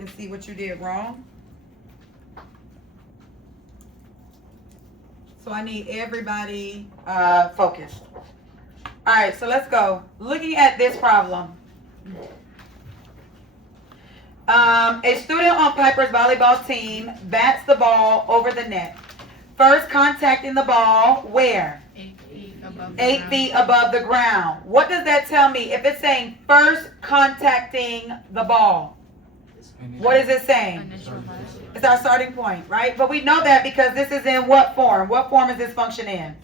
and see what you did wrong. So I need everybody focused. All right, so let's go. Looking at this problem. A student on Piper's volleyball team bats the ball over the net. First contacting the ball where? 8 feet above the ground. What does that tell me? If it's saying first contacting the ball, what is it saying? It's our starting point, right? But we know that because this is in what form? What form is this function in?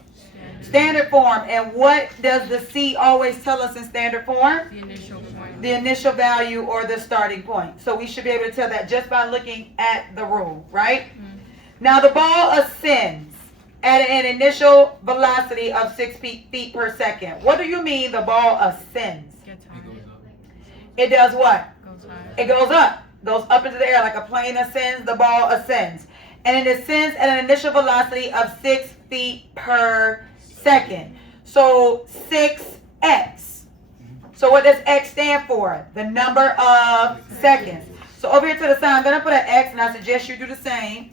Standard form. And what does the C always tell us in standard form? The initial point. The initial value or the starting point. So we should be able to tell that just by looking at the rule, right? Mm-hmm. Now the ball ascends at an initial velocity of 6 feet per second. What do you mean the ball ascends? It does what? It goes up. Goes up into the air like a plane ascends, the ball ascends. And it ascends at an initial velocity of 6 feet per second. So 6x. So what does x stand for? The number of seconds. So over here to the side, I'm going to put an x, and I suggest you do the same.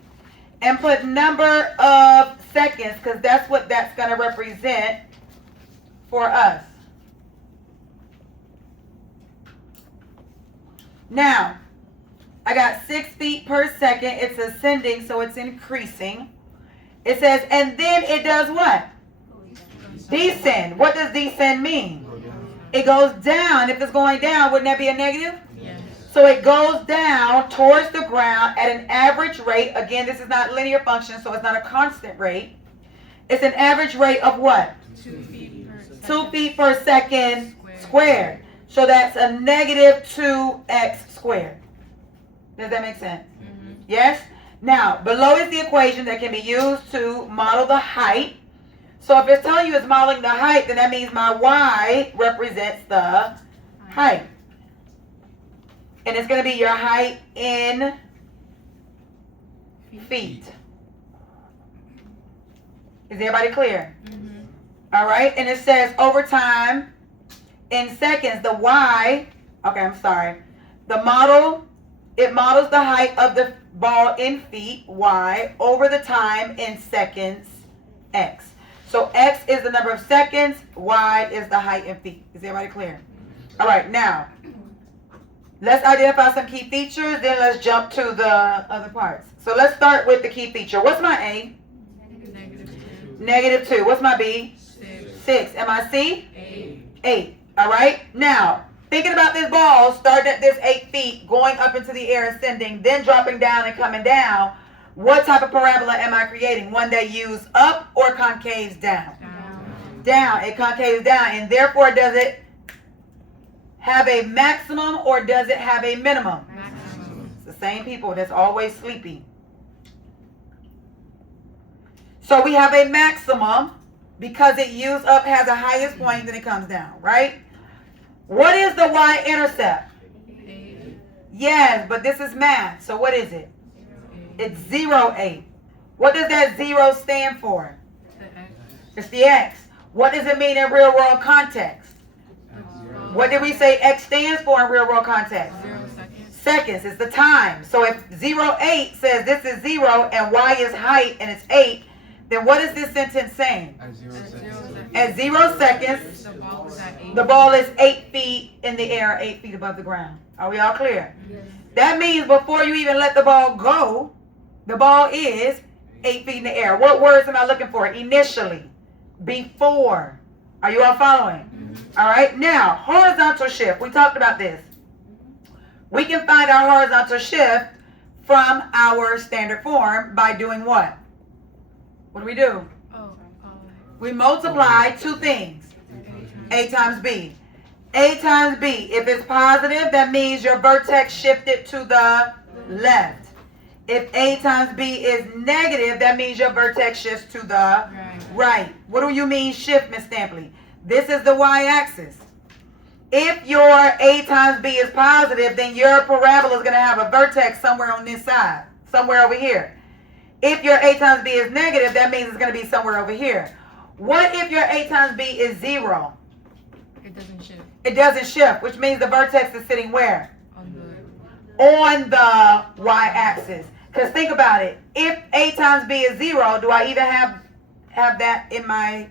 And put number of seconds, because that's what that's going to represent for us. Now, I got 6 feet per second. It's ascending, so it's increasing. It says, and then it does what? Descend. What does descend mean? It goes down. If it's going down, wouldn't that be a negative? Yes. So it goes down towards the ground at an average rate. Again, this is not linear function, so it's not a constant rate. It's an average rate of what? 2 feet per second. 2 feet per second squared. So that's a negative 2x squared. Does that make sense? Mm-hmm. Yes? Now, below is the equation that can be used to model the height. So if it's telling you it's modeling the height, then that means my y represents the height. And it's going to be your height in feet. Is everybody clear? Mm-hmm. All right. And it says over time in seconds, the y, okay, I'm sorry. The model, it models the height of the ball in feet, y, over the time in seconds, x. So x is the number of seconds, y is the height in feet. Is everybody clear? All right, now, let's identify some key features, then let's jump to the other parts. So let's start with the key feature. What's my A? Negative 2. What's my B? 6. And my C? 8. All right, now, thinking about this ball, starting at this 8 feet, going up into the air, ascending, then dropping down and coming down, what type of parabola am I creating? One that uses up or concaves down? Down. It concaves down. And therefore, does it have a maximum or does it have a minimum? Maximum. It's the same people that's always sleepy. So we have a maximum because it uses up, has a highest point, then it comes down, right? What is the y-intercept? 8. Yes, but this is math. So what is it? It's 0, 8. What does that 0 stand for? The x. It's the x. What does it mean in real world context? What did we say x stands for in real world context? 0 seconds. Seconds is the time. So if 0, 8 says this is 0 and y is height and it's 8, then what is this sentence saying? At 0 seconds. At 0 seconds, The ball is at 8. the ball is 8 feet in the air, 8 feet above the ground. Are we all clear? Yes. That means before you even let the ball go, the ball is 8 feet in the air. What words am I looking for? Initially. Before. Are you all following? Mm-hmm. All right. Now, horizontal shift. We talked about this. We can find our horizontal shift from our standard form by doing what? What do we do? We multiply two things. A times B. A times B. If it's positive, that means your vertex shifted to the left. If A times B is negative, that means your vertex shifts to the right. What do you mean shift, Miss Stampley? This is the y-axis. If your A times B is positive, then your parabola is going to have a vertex somewhere on this side, somewhere over here. If your A times B is negative, that means it's going to be somewhere over here. What if your A times B is 0? It doesn't shift. It doesn't shift, which means the vertex is sitting where? on the y-axis. Because think about it. If a times b is 0, do I even have that in my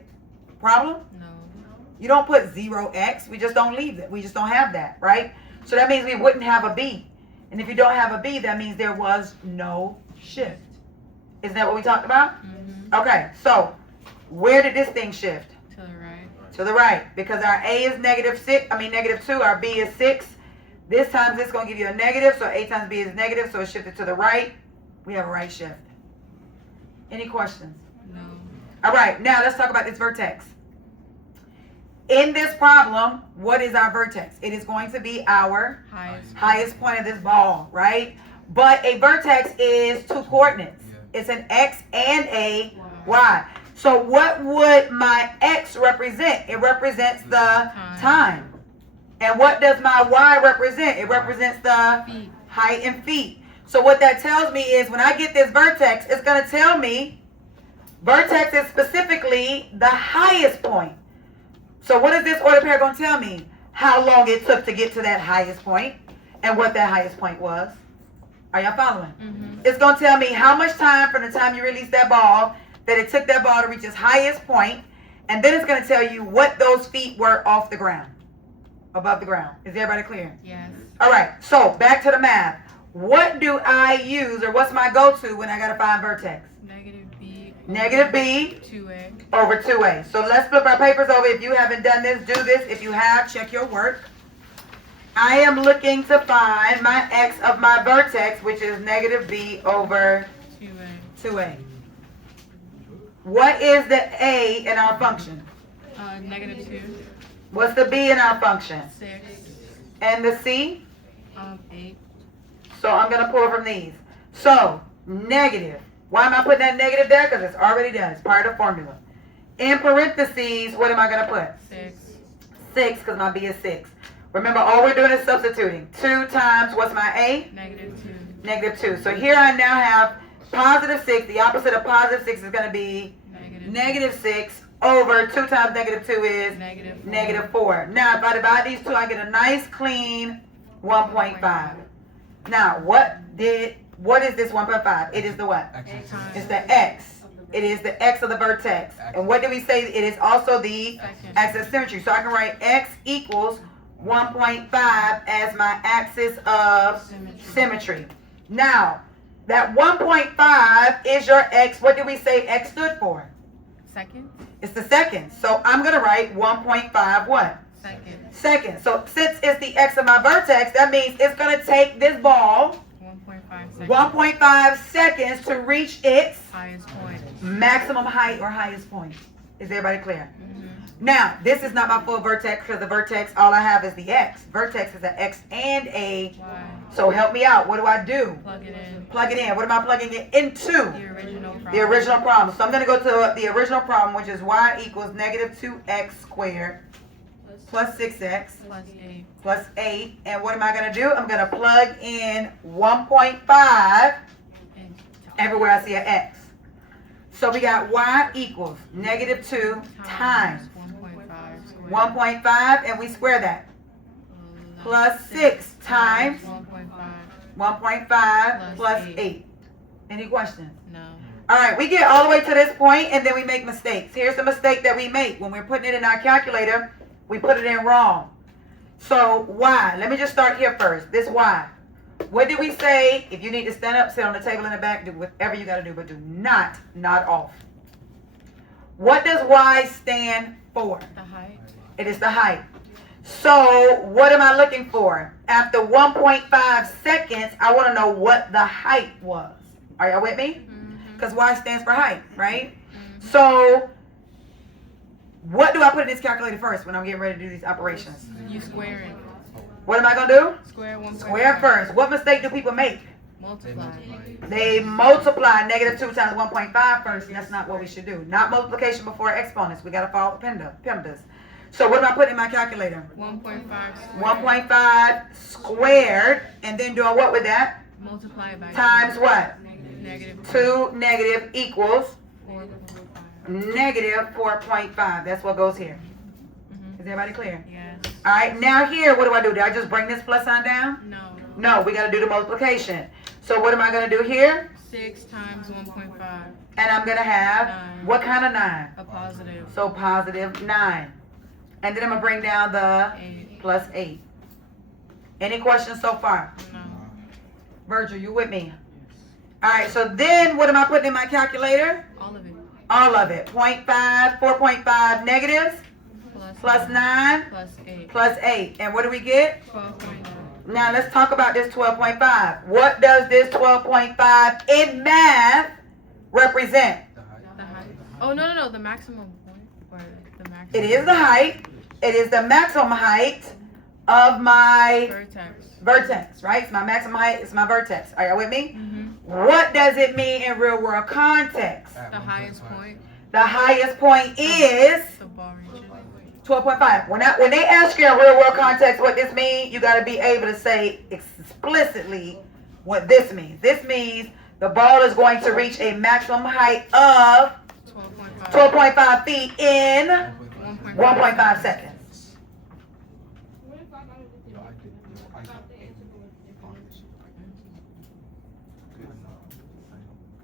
problem? No. You don't put 0x. We just don't leave it. We just don't have that, right? So that means we wouldn't have a b. And if you don't have a b, that means there was no shift. Isn't that what we talked about? Mm-hmm. Okay, so where did this thing shift? To the right. To the right. Because our a is -2, our b is 6. This times this is going to give you a negative, so a times b is negative, so it shifted to the right. We have a right shift. Any questions? No. All right, now let's talk about this vertex. In this problem, what is our vertex? It is going to be our highest point of this ball, right? But a vertex is 2 coordinates. It's an x and a y. So what would my x represent? It represents the time. And what does my y represent? It represents the Feet. height in feet. So what that tells me is when I get this vertex, it's going to tell me vertex is specifically the highest point. So what is this order pair going to tell me? How long it took to get to that highest point and what that highest point was. Are y'all following? Mm-hmm. It's going to tell me how much time from the time you release that ball that it took that ball to reach its highest point, and then it's going to tell you what those feet were off the ground, above the ground. Is everybody clear? Yes. All right, so back to the math. What do I use, or what's my go-to when I got to find vertex? Negative b. Negative b 2a. over 2a. So let's flip our papers over. If you haven't done this, do this. If you have, check your work. I am looking to find my x of my vertex, which is negative b over 2a. 2a. What is the a in our function? Negative 2. What's the b in our function? 6. And the c? 8. So I'm going to pull from these. So, negative. Why am I putting that negative there? Because it's already done. It's part of the formula. In parentheses, what am I going to put? 6. 6, because my b is 6. Remember, all we're doing is substituting. 2 times, what's my a? Negative 2. Negative 2. So here I now have positive 6. The opposite of positive 6 is going to be negative 6 over 2 times negative 2 is negative 4. Now, if I divide these two, I get a nice clean 1.5. Now, what is this 1.5? It is the what? It's the x. It is the x of the vertex. And what did we say? It is also the axis of symmetry. So I can write x equals 1.5 as my axis of symmetry. Now, that 1.5 is your x. What did we say x stood for? Second. It's the second. So I'm going to write 1.5 what? Second. So since it's the x of my vertex, that means it's going to take this ball 1.5 seconds to reach its highest point. Maximum height or highest point. Is everybody clear? Mm-hmm. Now, this is not my full vertex because the vertex, all I have is the x. Vertex is an x and a. Y. So help me out. What do I do? Plug it in. Plug it in. What am I plugging it into? The original problem. The original problem. So I'm going to go to the original problem, which is y equals negative 2x squared plus 6x Plus 8. plus 8. And what am I going to do? I'm going to plug in 1.5 And everywhere I see an x. So we got y equals negative 2 times 1.5 squared. 1.5, and we square that. Plus 6 times 1.5 plus 8. Any questions? No. All right, we get all the way to this point, and then we make mistakes. Here's the mistake that we make. When we're putting it in our calculator, we put it in wrong. So y, let me just start here first. This y. What did we say? If you need to stand up, sit on the table in the back, do whatever you got to do, but do not nod off. What does y stand for? The height. It is the height. So what am I looking for? After 1.5 seconds, I want to know what the height was. Are y'all with me? Because y stands for height, right? So what do I put in this calculator first when I'm getting ready to do these operations? You square it. What am I going to do? Square 1.5. Square first. What mistake do people make? Multiply. They multiply negative 2 times 1.5 first. That's not what we should do. Not multiplication before exponents. We got to follow PEMDAS. So what am I putting in my calculator? 1.5 squared. 1.5 squared. And then doing what with that? Multiply by Times what? Negative 2 negative equals 4.5. negative 4.5. That's what goes here. Is everybody clear? Yes. All right. Now here, what do? Did I just bring this plus sign down? No. No, we got to do the multiplication. So what am I going to do here? 6 times 1.5. And I'm going to have, 9. what kind of 9? A positive. So positive 9. And then I'm going to bring down the 8. plus 8. Any questions so far? No. Virgil, you with me? All right, so then what am I putting in my calculator? All of it. All of it. 0.5, 4.5 negatives, plus 9, Plus 8. plus 8. And what do we get? 12.9. Now let's talk about this 12.5. What does this 12.5 in math represent? The height. Oh, no. The maximum point. Or the maximum. It is the height. It is the maximum height of my vertex, right? It's my maximum height. It's my vertex. Are y'all with me? Mm-hmm. What does it mean in real world context? The highest point. The highest point is The ball reaches. 12.5. When they ask you in real world context what this means, you got to be able to say explicitly what this means. This means the ball is going to reach a maximum height of 12.5 feet in 1.5 seconds.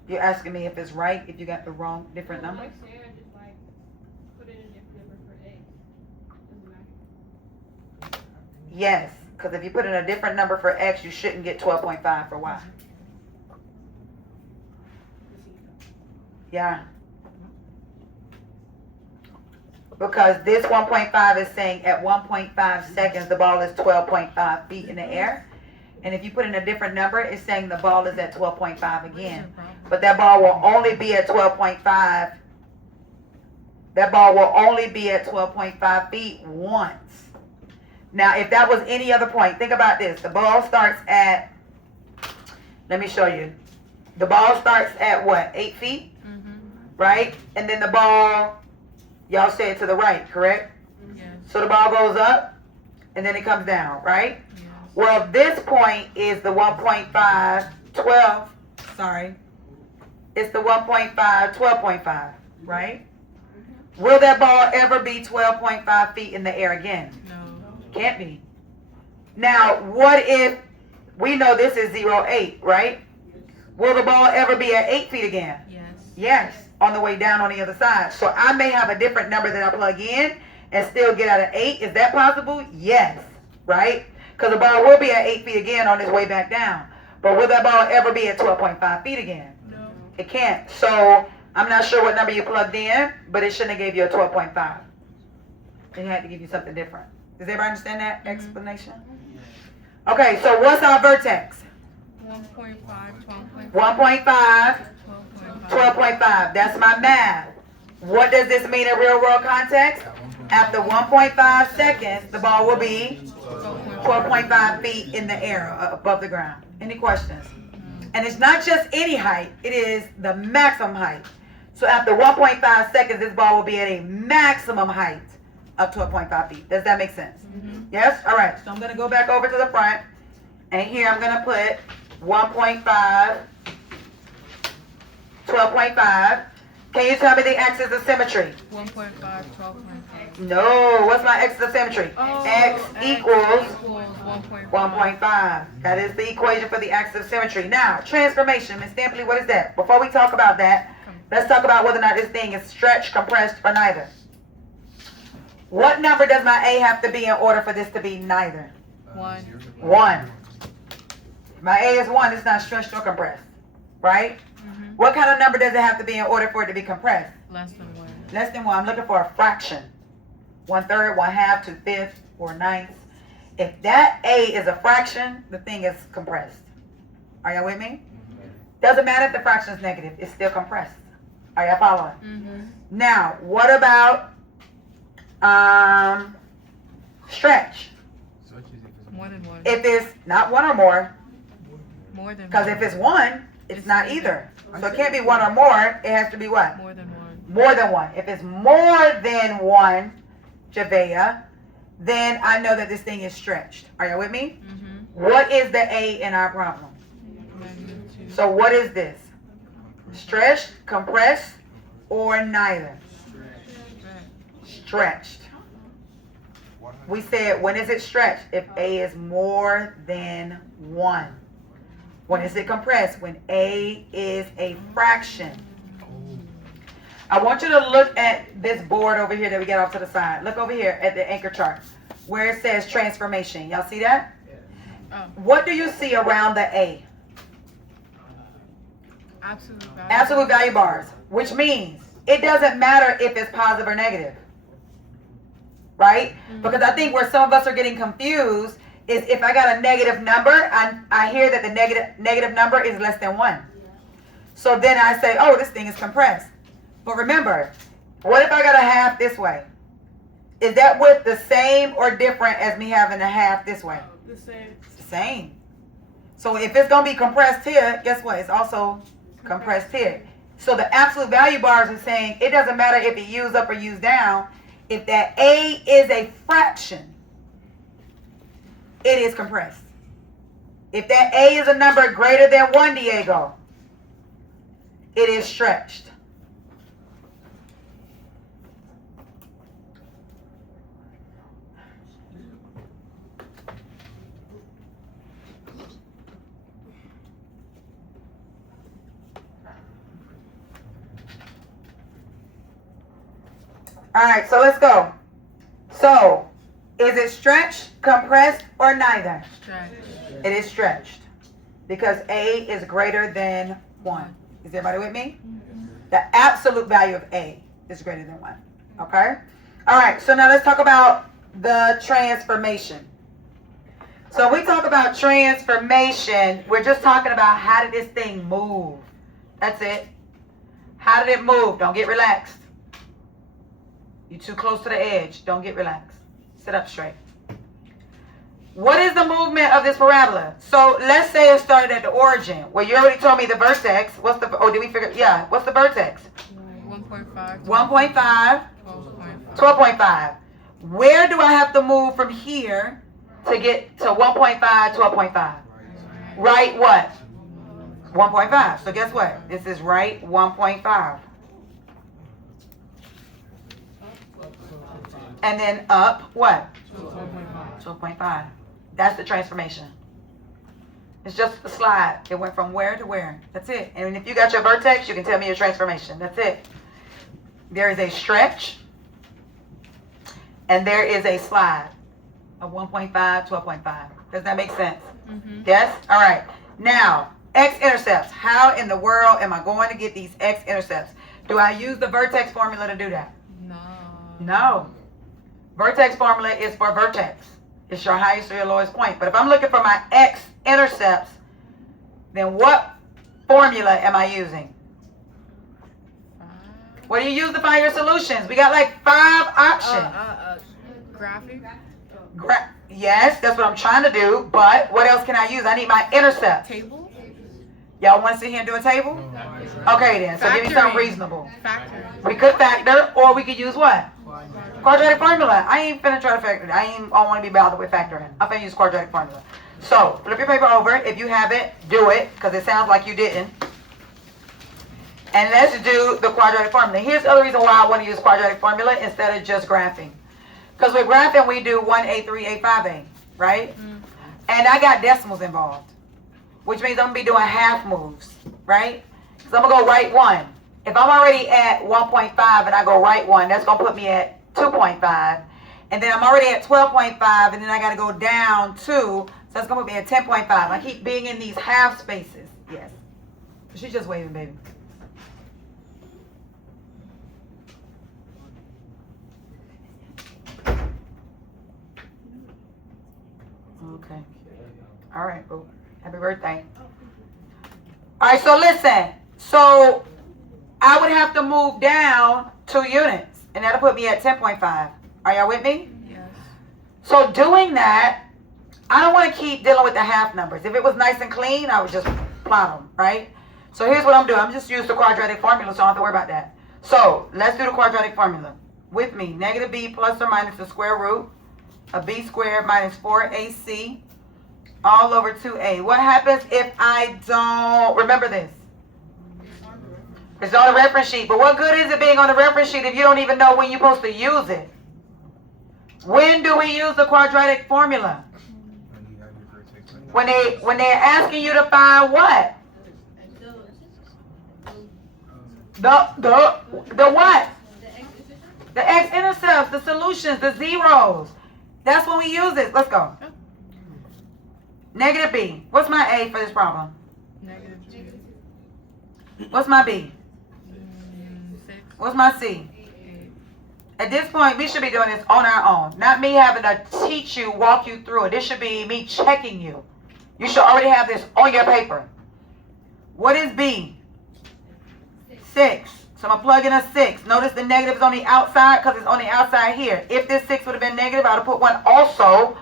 You're asking me if it's right if you got the wrong different number? Yes, because if you put in a different number for X, you shouldn't get 12.5 for Y. Yeah. Because this 1.5 is saying at 1.5 seconds, the ball is 12.5 feet in the air. And if you put in a different number, it's saying the ball is at 12.5 again. But that ball will only be at 12.5. That ball will only be at 12.5 feet once. Now, if that was any other point, think about this. The ball starts at, let me show you. The ball starts at what, 8 feet? Mm-hmm. Right? And then the ball, y'all say it to the right, correct? Yes. So the ball goes up, and then it comes down, right? Yes. Well, this point is the 1.5, 12, sorry. It's the 1.5, 12.5, right? Will that ball ever be 12.5 feet in the air again? No. Can't be. Now, what if, we know this is 0.8, right? Will the ball ever be at 8 feet again? Yes. Yes, on the way down on the other side. So I may have a different number that I plug in and still get out of 8. Is that possible? Yes, right? Because the ball will be at 8 feet again on its way back down. But will that ball ever be at 12.5 feet again? No. It can't. So I'm not sure what number you plugged in, but it shouldn't have gave you a 12.5. It had to give you something different. Does everybody understand that explanation? Okay, so what's our vertex? 1.5, 12.5. 1.5, 12.5. 12.5. That's my math. What does this mean in real world context? After 1.5 seconds, the ball will be 12.5 feet in the air above the ground. Any questions? And it's not just any height, it is the maximum height. So after 1.5 seconds, this ball will be at a maximum height of 12.5 feet. Does that make sense? Mm-hmm. Yes? All right. So I'm going to go back over to the front. And here I'm going to put 1.5, 12.5. Can you tell me the axis of symmetry? 1.5, 12.5. No. What's my axis of symmetry? Oh, X equals 1.5. 1.5. That is the equation for the axis of symmetry. Now, transformation. Ms. Stampley, what is that? Before we talk about that, let's talk about whether or not this thing is stretched, compressed, or neither. What number does my A have to be in order for this to be neither? 1. 1. My A is 1. It's not stretched or compressed. Right? Mm-hmm. What kind of number does it have to be in order for it to be compressed? Less than 1. Less than 1. I'm looking for a fraction. 1/3, 1/2, 2/5, or 9th. If that A is a fraction, the thing is compressed. Are y'all with me? Doesn't matter if the fraction is negative. It's still compressed. Are y'all following? Mm-hmm. Now, what about stretch? More than 1. If it's not 1 or more, More than 1. because if it's 1, it's not either. So it can't be 1 or more. It has to be what? More than 1. More than 1. If it's more than 1, Javea, then I know that this thing is stretched. Are y'all with me? Mm-hmm. What is the A in our problem? -2. So what is this? Stretched, compressed, or neither? Stretched. we said, when is it stretched? If A is more than 1. When is it compressed? When A is a fraction. I want you to look at this board over here that we got off to the side. Look over here at the anchor chart where it says transformation. Y'all see that? What do you see around the A? Absolute value bars, which means it doesn't matter if it's positive or negative. Right? Because I think where some of us are getting confused is if I got a negative number, I hear that the negative number is less than 1. So then I say, oh, this thing is compressed. But remember, what if I got a half this way? Is that width the same or different as me having a half this way? The same. It's the same. So if it's going to be compressed here, guess what? It's also compressed here. So the absolute value bars are saying it doesn't matter if it used up or used down. If that A is a fraction, it is compressed. If that A is a number greater than 1, Diego, it is stretched. All right, so let's go. So, is it stretched, compressed, or neither? Stretched. It is stretched because A is greater than 1. Is everybody with me? The absolute value of A is greater than 1. Okay? All right, so now let's talk about the transformation. So we talk about transformation, we're just talking about how did this thing move. That's it. How did it move? Don't get relaxed. You're too close to the edge. Don't get relaxed. Sit up straight. What is the movement of this parabola? So let's say it started at the origin. Well, you already told me the vertex. What's the, oh, did we figure, yeah, what's the vertex? 1.5. 1.5. 12.5. 12.5. Where do I have to move from here to get to 1.5, 12.5? Right what? 1.5. So guess what? This is right 1.5. And then up what? 12.5. That's the transformation. It's just a slide. It went from where to where. That's it. And if you got your vertex, you can tell me your transformation. That's it. There is a stretch. And there is a slide of 1.5, 12.5. Does that make sense? Mm-hmm. Yes? All right. Now, x-intercepts. How in the world am I going to get these x-intercepts? Do I use the vertex formula to do that? No. Vertex formula is for vertex. It's your highest or your lowest point. But if I'm looking for my x-intercepts, then what formula am I using? What do you use to find your solutions? We got like 5 options. Graphing? Yes, that's what I'm trying to do. But what else can I use? I need my intercept. Table? Y'all want to sit here and do a table? Okay then. So give me something reasonable. Factor. We could factor, or we could use what? Quadratic formula. I ain't finna try to factor it. I want to be bothered with factoring. I'm finna use quadratic formula. So, flip your paper over. If you have it, do it, because it sounds like you didn't. And let's do the quadratic formula. Here's the other reason why I want to use quadratic formula instead of just graphing. Because with graphing, we do 1A, 3A, 5A, right? Mm-hmm. And I got decimals involved, which means I'm going to be doing half moves, right? So I'm going to go right 1. If I'm already at 1.5 and I go right 1, that's going to put me at 2.5. And then I'm already at 12.5, and then I got to go down 2. So that's going to put me at 10.5. I keep being in these half spaces. Yes. She's just waving, baby. Okay. All right, boo. Happy birthday. All right, so listen. So I would have to move down 2 units, and that'll put me at 10.5. Are y'all with me? Yes. So doing that, I don't want to keep dealing with the half numbers. If it was nice and clean, I would just plot them, right? So here's what I'm doing. I'm just use the quadratic formula, so I don't have to worry about that. So let's do the quadratic formula. With me, negative b plus or minus the square root of b squared minus 4ac all over 2a. What happens if I don't remember this? It's on the reference sheet. But what good is it being on the reference sheet if you don't even know when you're supposed to use it? When do we use the quadratic formula? When they're asking you to find what? The what? The x-intercepts, the solutions, the zeros. That's when we use it. Let's go. Negative b. What's my a for this problem? Negative 2. What's my b? 6. What's my c? 8. At this point, we should be doing this on our own. Not me having to teach you, walk you through it. This should be me checking you. You should already have this on your paper. What is b? 6. So I'm going to plug in a 6. Notice the negative is on the outside because it's on the outside here. If this 6 would have been negative, I would have put one also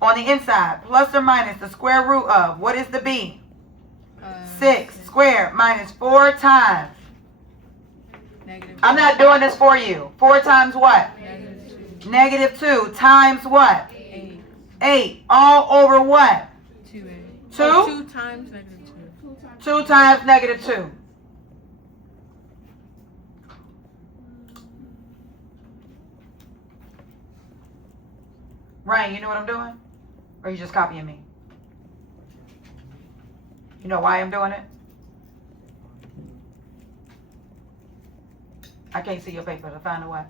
on the inside. Plus or minus the square root of. What is the b? 6 squared minus 4 times. Negative. I'm not doing this for you. 4 times what? Negative 2. Negative 2 times what? 8. 8. All over what? 2. 2? 2 times negative 2. 2 times negative 2. Ryan, you know what I'm doing? Or are you just copying me? You know why I'm doing it? I can't see your paper to find the what?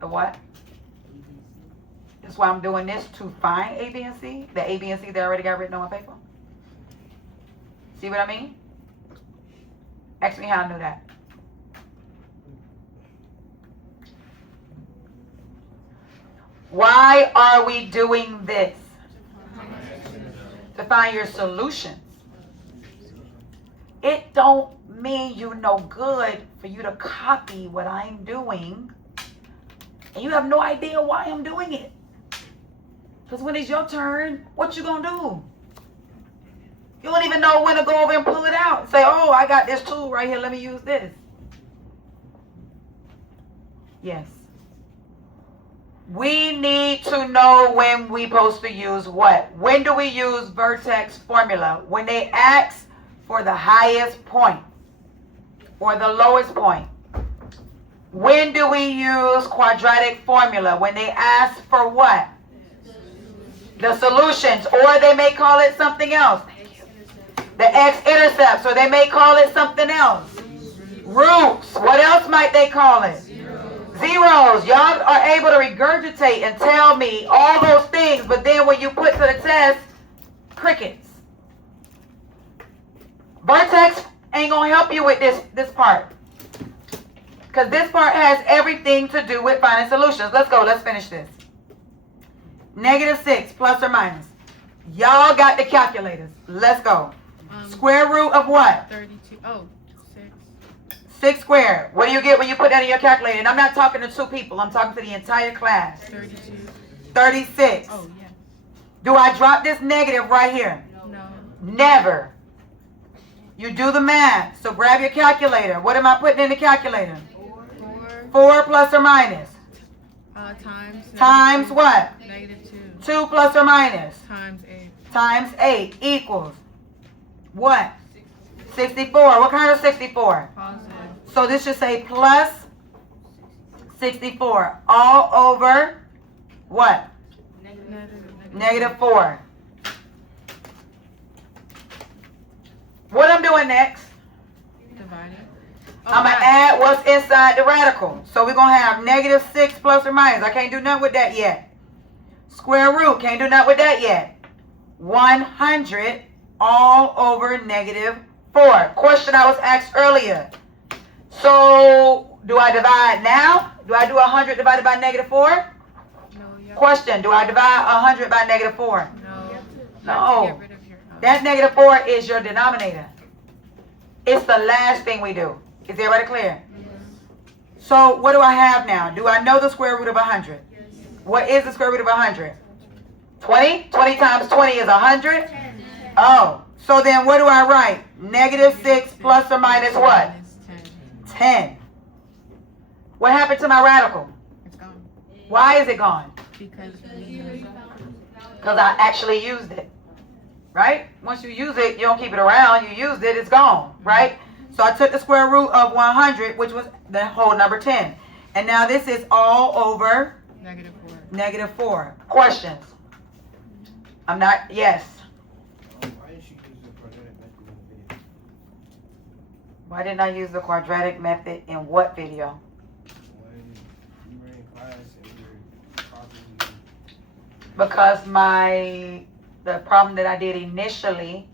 The what? That's why I'm doing this to find A, B, and C. The A, B, and C they already got written on my paper. See what I mean? Ask me how I knew that. Why are we doing this? To find your solutions. It don't mean you no good for you to copy what I'm doing and you have no idea why I'm doing it. Because when it's your turn, what you gonna do? You don't even know when to go over and pull it out and say, oh, I got this tool right here, let me use this. Yes. We need to know when we supposed to use what. When do we use vertex formula? When they ask for the highest point or the lowest point. When do we use quadratic formula? When they ask for what? The solutions, or they may call it something else. The x-intercepts, or they may call it something else. Roots. What else might they call it? Zeros. Y'all are able to regurgitate and tell me all those things, but then when you put to the test, crickets. Vertex ain't gonna help you with this part. Because this part has everything to do with finding solutions. Let's go. Let's finish this. Negative 6 plus or minus. Y'all got the calculators. Let's go. Square root of what? 32. Oh, 6. 6 squared. What do you get when you put that in your calculator? And I'm not talking to 2 people. I'm talking to the entire class. 32. 36. Oh, yeah. Do I drop this negative right here? No. Never. You do the math. So grab your calculator. What am I putting in the calculator? 4 plus or minus? Times what? Negative 2. 2 plus or minus? Times 8. Times 8 equals what? 64. What kind of 64? Positive. So this should say plus 64 all over what? Negative 4. What I'm doing next? Dividing. I'm going to add what's inside the radical. So we're going to have negative 6 plus or minus. I can't do nothing with that yet. Square root. Can't do nothing with that yet. 100 all over negative 4. Question I was asked earlier. So do I divide now? Do I do 100 divided by negative 4? No. Question. Do I divide 100 by negative 4? No. No. Get rid of your, That negative 4 is your denominator. It's the last thing we do. Is everybody clear? Yes. So what do I have now? Do I know the square root of 100? Yes. What is the square root of 100? 20? 20 times 20 is 100? Oh, so then what do I write? Negative 6 plus or minus what? 10. What happened to my radical? It's gone. Why is it gone? Because I actually used it. Right? Once you use it, you don't keep it around. You used it, it's gone. Right? So I took the square root of 100, which was the whole number 10. And now this is all over -4. -4. Questions? I'm not, yes. Why didn't I use the quadratic method in what video? Because the problem that I did initially,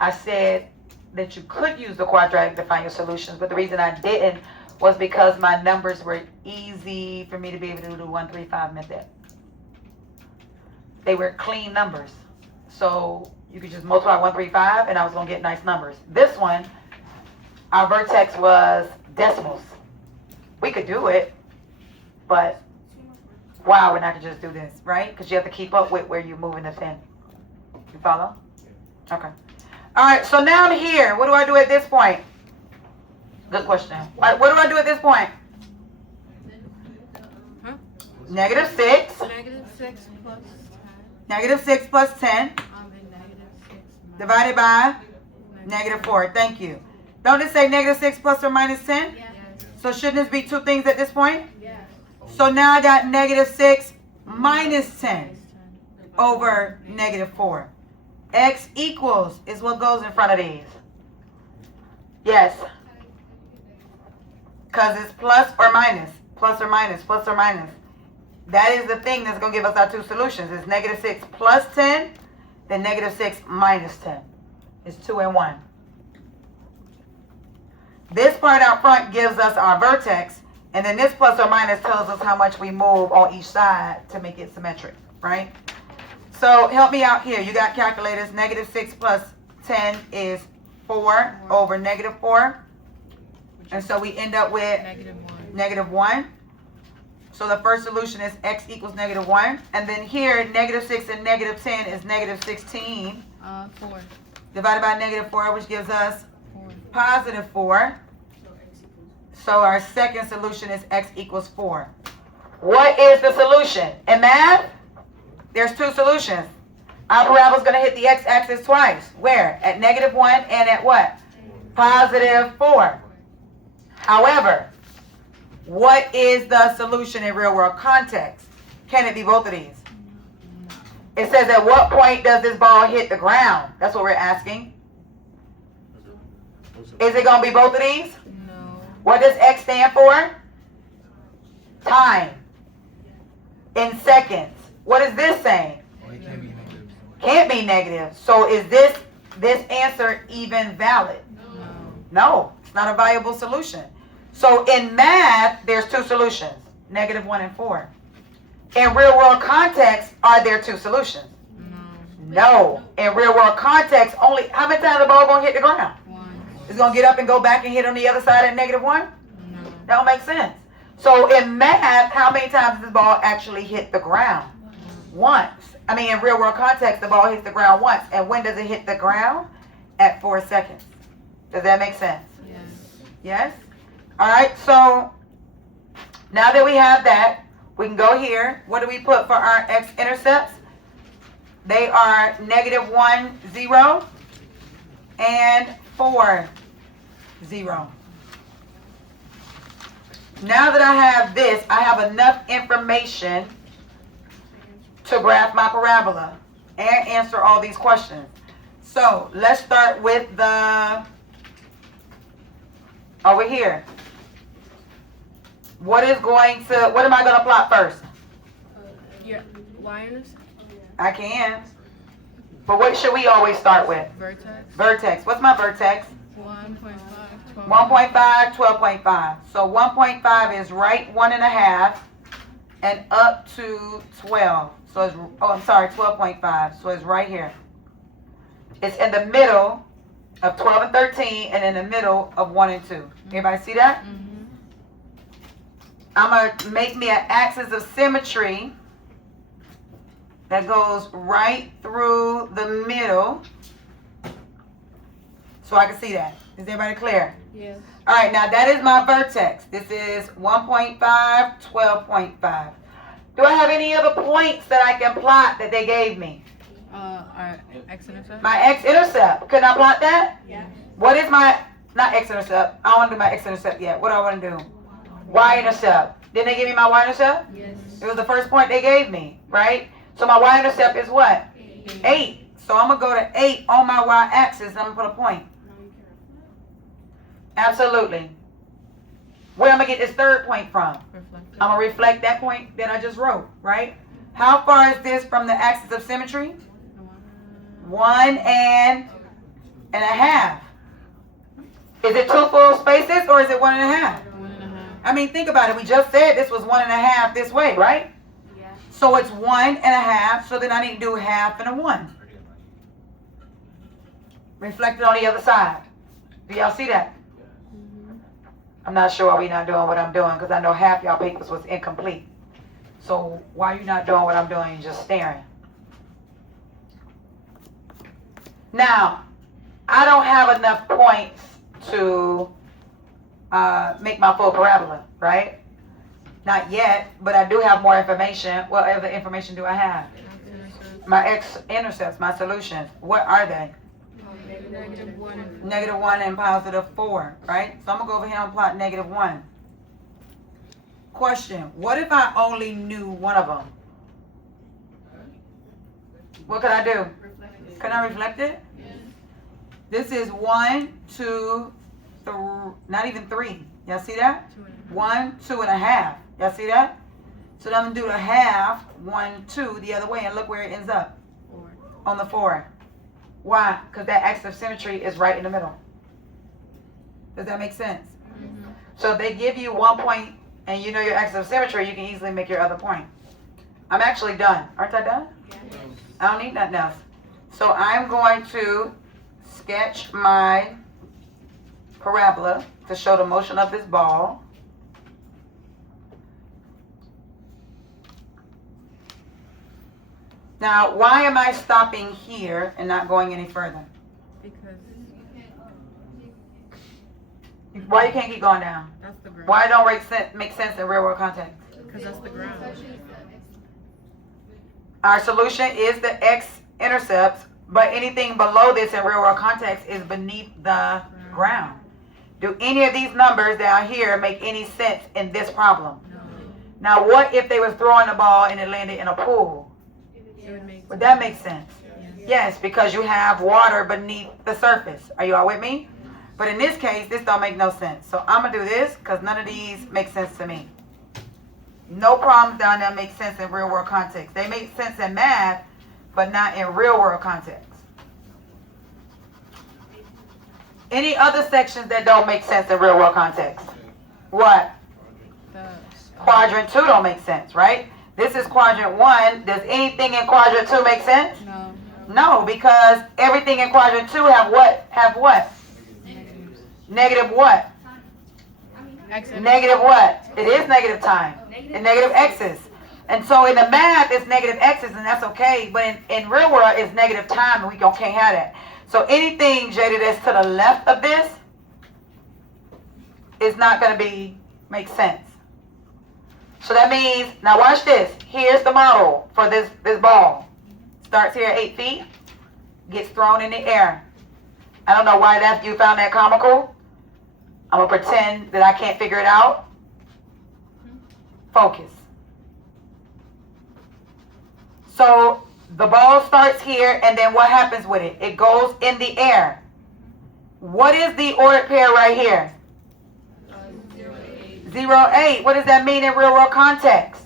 I said that you could use the quadratic to find your solutions, but the reason I didn't was because my numbers were easy for me to be able to do the 1, 3, 5 method. They were clean numbers. So you could just multiply 1, 3, 5 and I was gonna get nice numbers. This one, our vertex was decimals. We could do it, but wow, we're not gonna just do this, right? Because you have to keep up with where you're moving the pen. You follow? Okay. All right, so now I'm here. What do I do at this point? Good question. What do I do at this point? Huh? -6. -6 plus 10. -6 plus 10 -6 divided by -4. Thank you. Don't it say -6 plus or minus 10? Yes. So shouldn't this be two things at this point? Yes. So now I got -6 minus 10 over -4. X equals is what goes in front of these. Yes. Because it's plus or minus, plus or minus, plus or minus. That is the thing that's going to give us our two solutions. It's -6 plus 10, then -6 minus 10. It's 2 and 1. This part out front gives us our vertex, and then this plus or minus tells us how much we move on each side to make it symmetric, right? So help me out here. You got calculators. -6 plus 10 is 4 over -4. And so we end up with -1. So the first solution is x equals -1. And then here, -6 and -10 is -16. 4. Divided by -4, which gives us 4. +4. So our second solution is x equals 4. What is the solution? In math, there's two solutions. Our parabola is going to hit the x-axis twice. Where? At -1 and at what? +4. However, what is the solution in real world context? Can it be both of these? It says at what point does this ball hit the ground? That's what we're asking. Is it going to be both of these? No. What does X stand for? Time. In seconds. What is this saying? Can't be negative. So is this answer even valid? No, it's not a viable solution. So in math, there's two solutions, -1 and 4. In real world context, are there two solutions? No. In real world context, only how many times the ball gonna hit the ground? 1. It's gonna get up and go back and hit on the other side at -1? No. That don't make sense. So in math, how many times does the ball actually hit the ground? Once. I mean, in real world context, the ball hits the ground once. And when does it hit the ground? At 4 seconds. Does that make sense? Yes. Yes? All right, so now that we have that, we can go here. What do we put for our x-intercepts? They are -1, 0, and 4, 0. Now that I have this, I have enough information to graph my parabola and answer all these questions. So let's start with the over here. What am I going to plot first? Your y-intercept? I can. But what should we always start with? Vertex? Vertex. What's my vertex? 1.5, 1.5, 12.5. So 1.5 is right 1.5 and up to 12. So it's, 12.5. So it's right here. It's in the middle of 12 and 13 and in the middle of 1 and 2. Everybody see that? Mm-hmm. I'm going to make me an axis of symmetry that goes right through the middle so I can see that. Is everybody clear? Yes. All right, now that is my vertex. This is 1.5, 12.5. Do I have any other points that I can plot that they gave me? Our x-intercept? My x-intercept. Can I plot that? Yeah. What is my, not x-intercept. I don't want to do my x-intercept yet. What do I want to do? Y-intercept. Didn't they give me my y-intercept? Yes. It was the first point they gave me, right? So my y-intercept is what? 8. So I'm going to go to 8 on my y-axis and I'm going to put a point. Absolutely. Where am I going to get this third point from? I'm going to reflect that point that I just wrote, right? How far is this from the axis of symmetry? 1.5. Is it 2 full spaces or is it 1.5? 1.5. I mean, think about it. We just said this was 1.5 this way, right? Yeah. So it's 1.5. So then I need to do half and a 1. Reflect it on the other side. Do y'all see that? I'm not sure why we not doing what I'm doing because I know half y'all papers was incomplete. So why you not doing what I'm doing? You're just staring. Now, I don't have enough points to make my full parabola, right? Not yet, but I do have more information. What other information do I have? My x-intercepts, my solutions. What are they? -1 and +4, right? So I'm going to go over here and plot -1. Question, what if I only knew one of them? What could I do? Can I reflect it? This is 1, 2, 3, not even 3. Y'all see that? 1, 2.5. Y'all see that? So then I'm going to do the half, 1, 2, the other way, and look where it ends up. 4. On the 4. Why? Because that axis of symmetry is right in the middle. Does that make sense? Mm-hmm. So if they give you 1 point and you know your axis of symmetry, you can easily make your other point. I'm actually done. Aren't I done? Yes. I don't need nothing else. So I'm going to sketch my parabola to show the motion of this ball. Now, why am I stopping here and not going any further? Because Why you can't keep going down? that's the ground. Why it don't make sense in real world context? Because that's the ground. Our solution is the x-intercepts, but anything below this in real world context is beneath the ground. Do any of these numbers down here make any sense in this problem? No. Now, what if they was throwing the ball and it landed in a pool? It would make Would that make sense? Yes. Yes, because you have water beneath the surface. Are you all with me? But in this case, this don't make no sense. So I'm going to do this because none of these make sense to me. No problems down there make sense in real world context. They make sense in math, but not in real world context. Any other sections that don't make sense in real world context? What? Quadrant 2 don't make sense, right? This is quadrant 1. Does anything in quadrant 2 make sense? No. No, because everything in quadrant 2 have what? Have what? Negative what? Negative what? It is negative time. And negative x's. And so in the math, it's negative x's, and that's okay. But in real world, it's negative time, and we can't have that. So anything, Jada, that's to the left of this is not going to make sense. So that means, now watch this. Here's the model for this ball. Starts here at 8 feet, gets thrown in the air. I don't know why you found that comical. I'm going to pretend that I can't figure it out. Focus. So the ball starts here, and then what happens with it? It goes in the air. What is the ordered pair right here? 0, 8. What does that mean in real world context?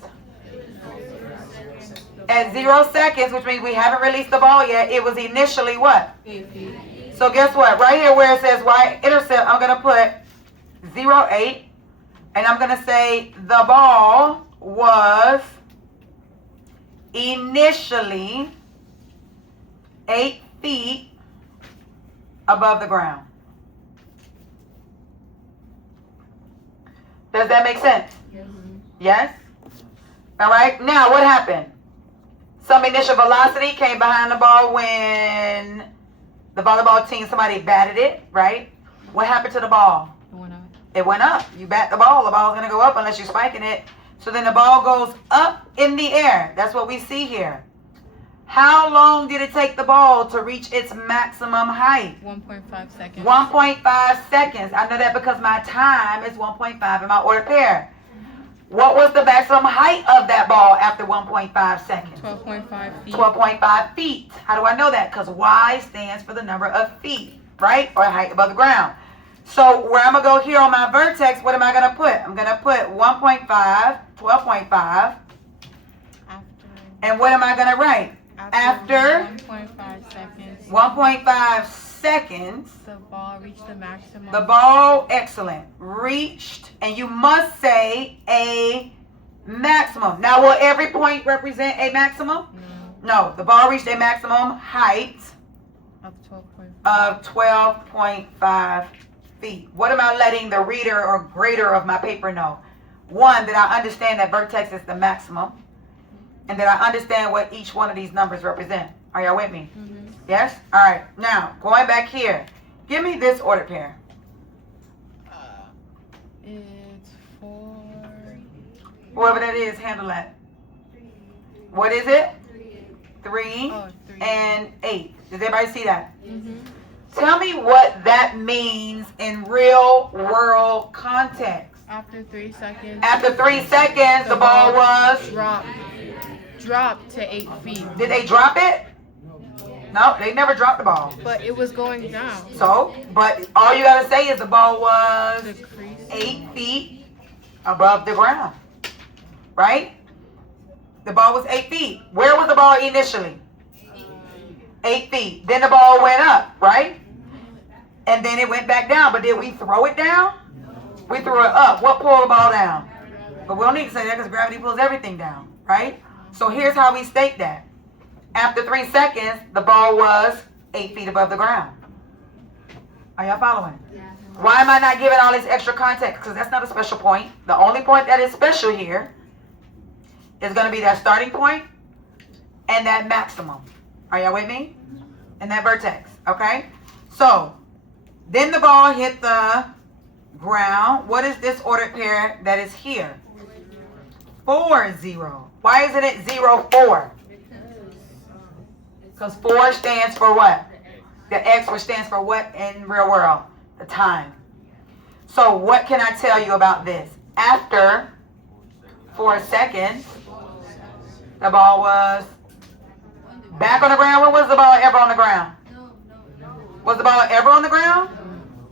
At 0 seconds, which means we haven't released the ball yet, it was initially what? 8 feet. So guess what? Right here where it says y-intercept, I'm going to put 0, 8. And I'm going to say the ball was initially 8 feet above the ground. Does that make sense? Yes. Yes? All right. Now, what happened? Some initial velocity came behind the ball when the volleyball team, somebody batted it, right? What happened to the ball? It went up. It went up. You bat the ball's going to go up unless you're spiking it. So then the ball goes up in the air. That's what we see here. How long did it take the ball to reach its maximum height? 1.5 seconds. 1.5 seconds. I know that because my time is 1.5 in my ordered pair. What was the maximum height of that ball after 1.5 seconds? 12.5 feet. 12.5 feet. How do I know that? Because Y stands for the number of feet, right? Or height above the ground. So where I'm going to go here on my vertex, what am I going to put? I'm going to put 1.5, 12.5. And what am I going to write? After 1.5 seconds. 1.5 seconds. The ball reached the maximum. The ball, excellent, reached, and you must say a maximum. Now, will every point represent a maximum? No. The ball reached a maximum height of 12.5 feet. What am I letting the reader or grader of my paper know? One, that I understand that vertex is the maximum, and that I understand what each one of these numbers represent. Are y'all with me? Mm-hmm. Yes? All right. Now, going back here. Give me this ordered pair. It's 4. Whoever that is, handle that. What is it? 3 and 8. Does everybody see that? Mm-hmm. Tell me what that means in real world context. After 3 seconds. After 3 seconds, the ball was dropped to 8 feet. Did they drop it? No, they never dropped the ball. But it was going down. So, but all you gotta say is the ball was Decreasing. 8 feet above the ground. Right? The ball was 8 feet. Where was the ball initially? 8 feet. Then the ball went up, right? And then it went back down. But did we throw it down? We threw it up. What pulled the ball down? But we don't need to say that because gravity pulls everything down, right? So here's how we state that. After 3 seconds, the ball was 8 feet above the ground. Are y'all following? Why am I not giving all this extra context? Because that's not a special point. The only point that is special here is going to be that starting point and that maximum. Are y'all with me? And that vertex, okay? So, then the ball hit the ground. What is this ordered pair that is here? 4, 0. Why isn't it 0, 4? Because 4 stands for what? The X, which stands for what in real world? The time. So what can I tell you about this? After 4 seconds, the ball was back on the ground. When was the ball ever on the ground? Was the ball ever on the ground?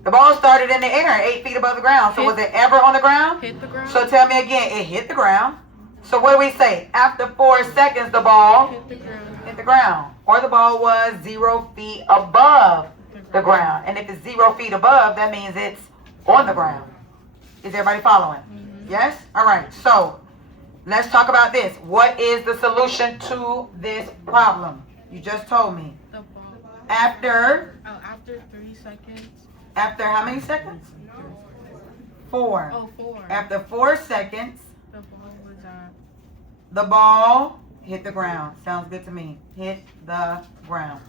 The ball started in the air, 8 feet above the ground. So was it ever on the ground? Hit the ground. So tell me again, it hit the ground. So what do we say? After 4 seconds, the ball Hit the ground. hit the ground. Or the ball was 0 feet above the ground. And if it's 0 feet above, that means it's on the ground. Is everybody following? Mm-hmm. Yes? All right. So let's talk about this. What is the solution to this problem? You just told me. The ball. After 3 seconds. After how many seconds? 4. Oh, 4. After 4 seconds, The ball was at. the ball hit the ground. Sounds good to me. Hit the ground.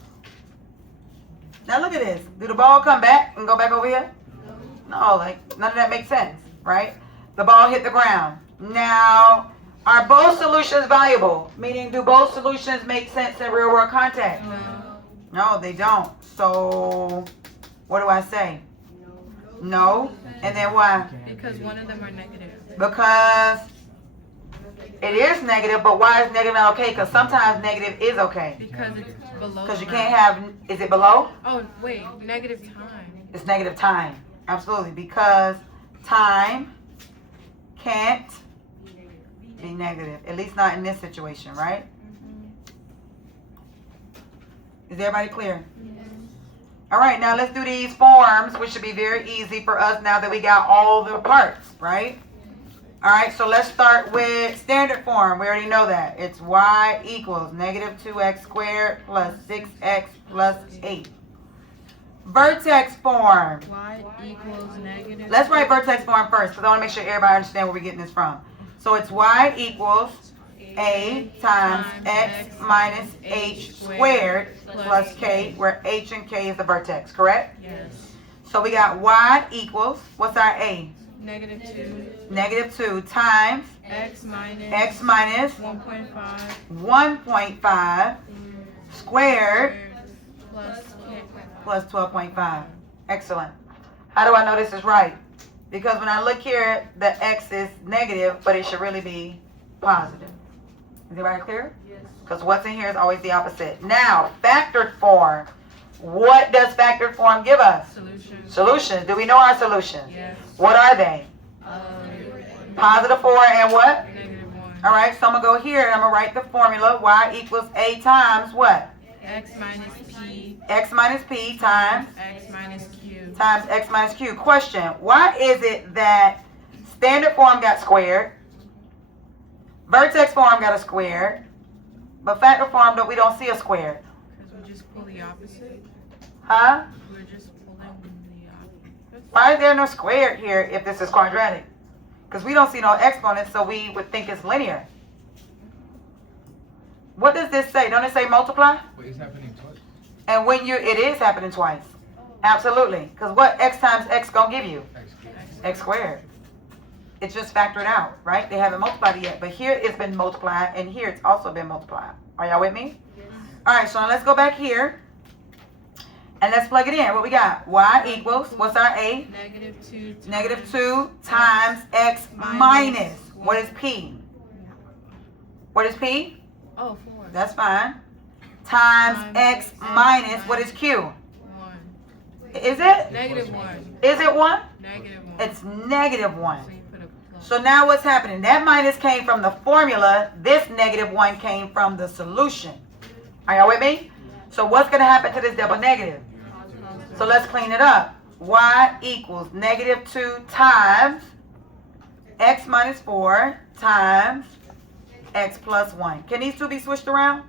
Now look at this. Do the ball come back and go back over here? No, like none of that makes sense, right? The ball hit the ground. Now, are both solutions valuable? Meaning, do both solutions make sense in real world context? No, they don't. So, what do I say? No. And then why? Because one of them are negative. Because it is negative, but why is negative not okay? Because sometimes negative is okay. Because it's below. Because you can't have, is it below? Oh, wait. Negative time. It's negative time. Absolutely. Because time can't be negative. At least not in this situation, right? Is everybody clear? All right, now let's do these forms, which should be very easy for us now that we got all the parts, right? All right, so let's start with standard form. We already know that. It's y equals negative 2x squared plus 6x plus 8. Vertex form. Y equals negative. Let's write vertex form first because I want to make sure everybody understands where we're getting this from. So it's y equals a times x minus h squared plus k, where h and k is the vertex, correct? Yes. So we got y equals, what's our a? Negative 2. Negative 2 times X minus. 1.5 1.5. squared Plus K. plus 12.5. Excellent. How do I know this is right? Because when I look here, the x is negative, but it should really be positive. Is everybody clear? Yes. Because what's in here is always the opposite. Now, factored form. What does factored form give us? Solution. Solutions. Do we know our solutions? Yes. What are they? Positive 4 and what? Negative 1. All right, so I'm going to go here and I'm going to write the formula. Y equals A times what? X minus P. X minus P times? X minus Q. Times X minus Q. Question, why is it that standard form got squared, vertex form got a squared, but factor form we don't see a squared? Because we just pull the opposite. Huh? We're just pulling the opposite. Why is there no squared here if this is quadratic? Because we don't see no exponents, so we would think it's linear. What does this say? Don't it say multiply? Wait, it's happening twice. And when it is happening twice. Absolutely. Because what x times x gonna give you? X squared. It's just factored out, right? They haven't multiplied it yet. But here it's been multiplied, and here it's also been multiplied. Are y'all with me? Yes. All right, so now let's go back here. And let's plug it in. What we got? Y equals, what's our A? Negative 2. Negative 2 times x minus. What is P? What is P? Oh, 4. That's fine. Times x minus. What is Q? 1. Is it? Negative 1. Is it 1? Negative 1. It's negative 1. So you put a plus. So now what's happening? That minus came from the formula. This negative 1 came from the solution. Are y'all with me? So what's going to happen to this double negative? So let's clean it up. Y equals negative 2 times x minus 4 times x plus 1. Can these two be switched around?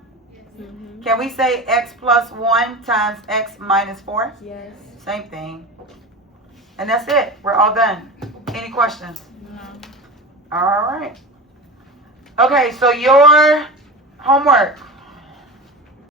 Mm-hmm. Can we say x plus 1 times x minus 4? Yes. Same thing. And that's it. We're all done. Any questions? No. All right. Okay, so your homework.